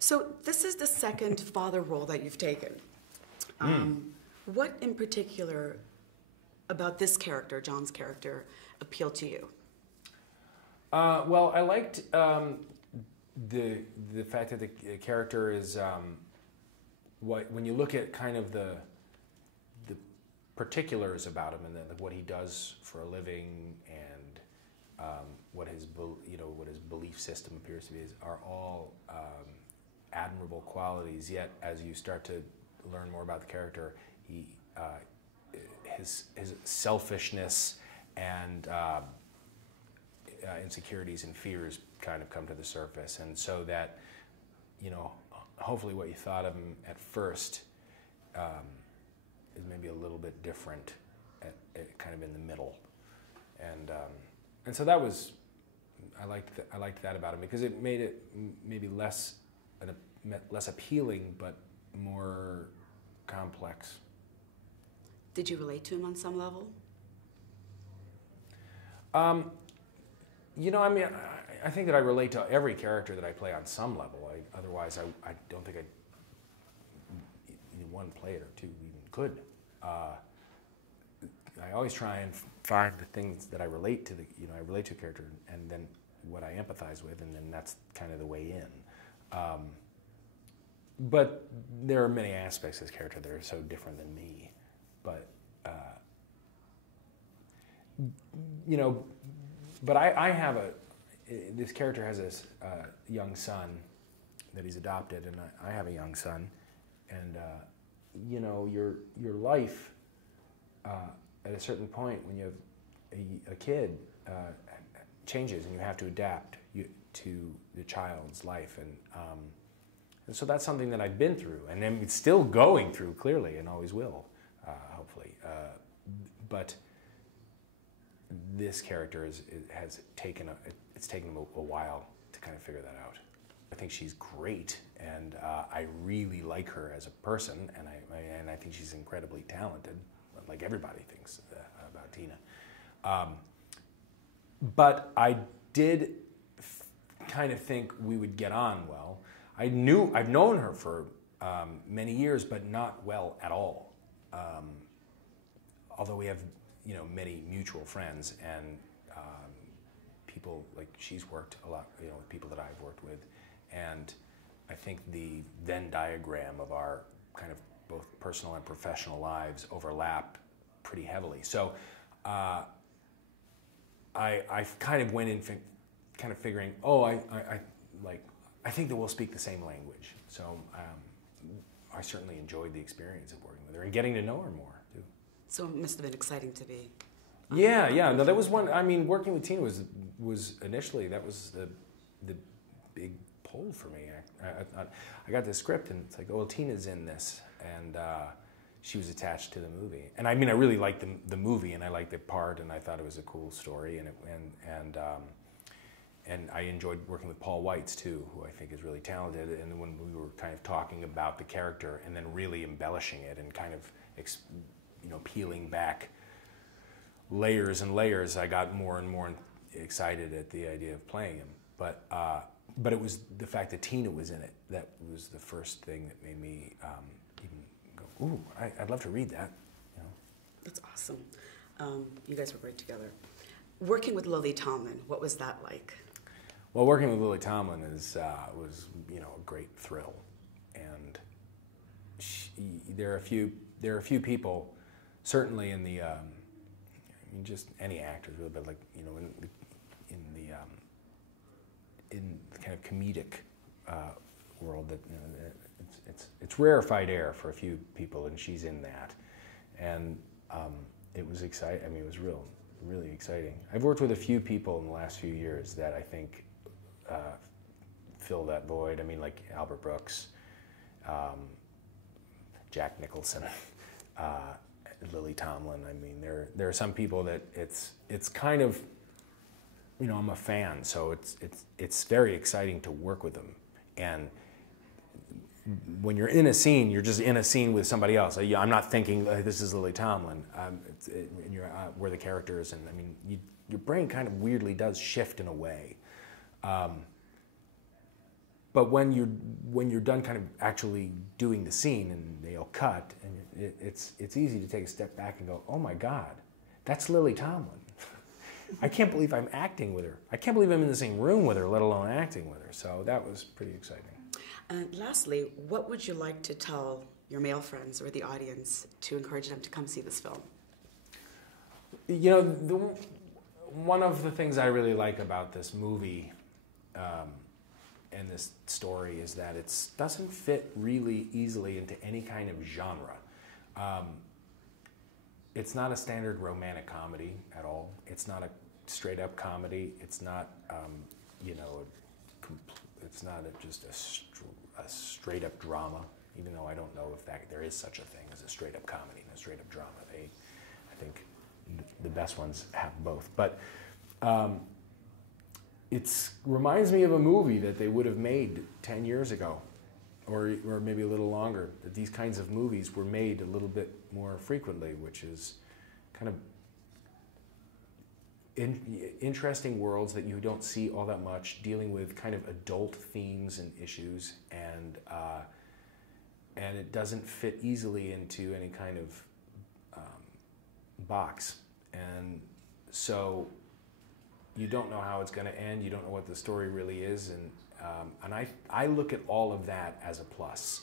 So this is the second father role that you've taken. What in particular about this character, John's character, appealed to you? Well, I liked the fact that the character is when you look at kind of the particulars about him and what he does for a living and what his belief system appears to be are all admirable qualities. Yet, as you start to learn more about the character, his selfishness and insecurities and fears kind of come to the surface, and so that hopefully what you thought of him at first is maybe a little bit different, kind of in the middle, and so that was I liked that about him because it made it maybe less appealing but more complex. Did you relate to him on some level? I think that I relate to every character that I play on some level. Otherwise, I don't think one play it or two even could. I always try and find the things that I relate to. I relate to a character, and then what I empathize with, and then that's kind of the way in. But there are many aspects of this character that are so different than me. But but I have this character has this young son that he's adopted, and I have a young son, and your life at a certain point when you have a kid changes, and you have to adapt to the child's life, and so that's something that I've been through, and I'm still going through, clearly, and always will, hopefully. But this character has taken it's taken him a while to kind of figure that out. I think she's great, and I really like her as a person, and I think she's incredibly talented, like everybody thinks about Tina. But I did kind of think we would get on well. I've known her for many years, but not well at all. Although we have many mutual friends and people, like she's worked a lot with people that I've worked with, and I think the Venn diagram of our kind of both personal and professional lives overlap pretty heavily. So I kind of went in kind of figuring, I think that we'll speak the same language. So I certainly enjoyed the experience of working with her and getting to know her more too. So it must have been exciting to be. Yeah. No, that was one. I mean, working with Tina was initially, that was the big pull for me. I got the script, and it's like, well, Tina's in this, and she was attached to the movie. And I mean, I really liked the movie, and I liked the part, and I thought it was a cool story, and I enjoyed working with Paul Weitz too, who I think is really talented. And when we were kind of talking about the character and then really embellishing it and kind of peeling back layers and layers, I got more and more excited at the idea of playing him. But it was the fact that Tina was in it that was the first thing that made me even go, ooh, I'd love to read that. That's awesome. You guys were great together. Working with Lily Tomlin, what was that like? Well, working with Lily Tomlin was a great thrill, and there are a few people, certainly in the just any actors really, but like in the kind of comedic world, that it's rarefied air for a few people, and she's in that, and it was exciting. I mean, it was really exciting. I've worked with a few people in the last few years that I think fill that void. I mean, like Albert Brooks, Jack Nicholson, Lily Tomlin. I mean, there are some people that it's kind of, I'm a fan, so it's very exciting to work with them. And when you're in a scene, you're just in a scene with somebody else. I'm not thinking, this is Lily Tomlin, and we're the characters, and I mean, your brain kind of weirdly does shift in a way. but when you're done kind of actually doing the scene and they'll cut, and it's easy to take a step back and go, oh my God, that's Lily Tomlin. I can't believe I'm acting with her. I can't believe I'm in the same room with her, let alone acting with her. So that was pretty exciting. And lastly, what would you like to tell your male friends or the audience to encourage them to come see this film? You know, one of the things I really like about this movie and this story is that it doesn't fit really easily into any kind of genre. It's not a standard romantic comedy at all. It's not a straight up comedy. It's not, you know, it's not just a straight up drama, even though I don't know if there is such a thing as a straight up comedy and a straight up drama. I think the best ones have both. But it reminds me of a movie that they would have made 10 years ago, or maybe a little longer, that these kinds of movies were made a little bit more frequently, which is kind of interesting worlds that you don't see all that much, dealing with kind of adult themes and issues, and it doesn't fit easily into any kind of box. And so you don't know how it's going to end, you don't know what the story really is, and I look at all of that as a plus.